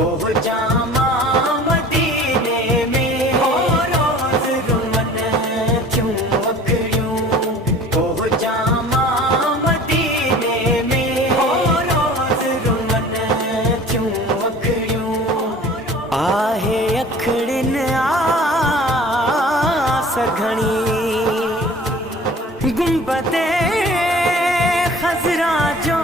जामा मदीने में हो रोज रुमन चूं अखियूं हो जामा मदीने में हो रोज रुमन चूं अखियूं आहे अखड़िन आस घणी गुंबदे खजरा जो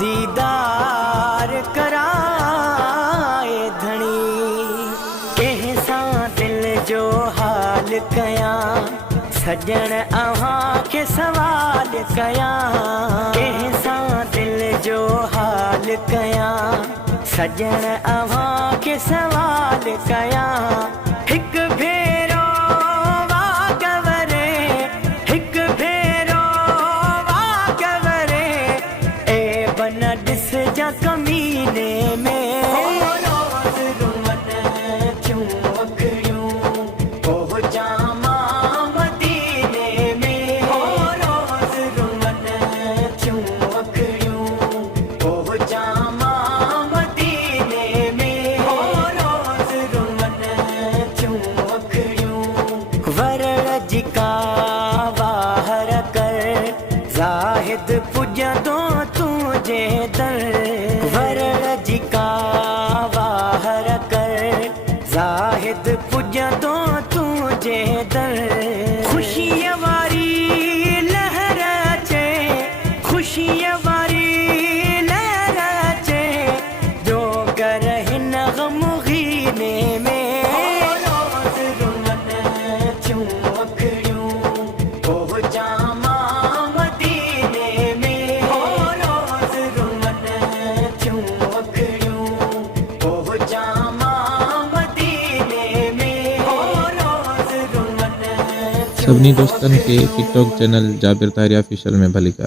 दीदार कराए धनी कंहिंसा दिल जो हाल कयां सजण अव्हां के सवाल कयां कंहिंसा दिल जो हाल कयां सजण अव्हां के सवाल कयां हिक भेरो वागवरे हिक भेरो वागवरे ए बन ॾिस जा कमीने में रोज़ रुमन चूं अखियूं हो जामा मदीने में हो रोज़ रुमन चूं अखियूं हो जामा मदीने में हो रोज़ रुमन चूं अखियूं वरड़ जी का वाहर कर ज़ाहिद पुॼंदो तुंहिंजे दर वरड़ जी का वाहर कर ज़ाहिद पुॼंदो तुंहिंजे दर ख़ुशीअ वारी लहर अचे ख़ुशीअ वारी लहर अचे जो कर हिन ग़मगीने में रोज़ रुमन चूं अखियूं हो जामा मदीने में हो रोज़ रुमन चूं अखियूं हो जामा मदीने में हो रोज़ रुमन सभिनी दोस्तन के टिकटॉक चैनल जाबिर ताहिरी ऑफिशियल में भली कर।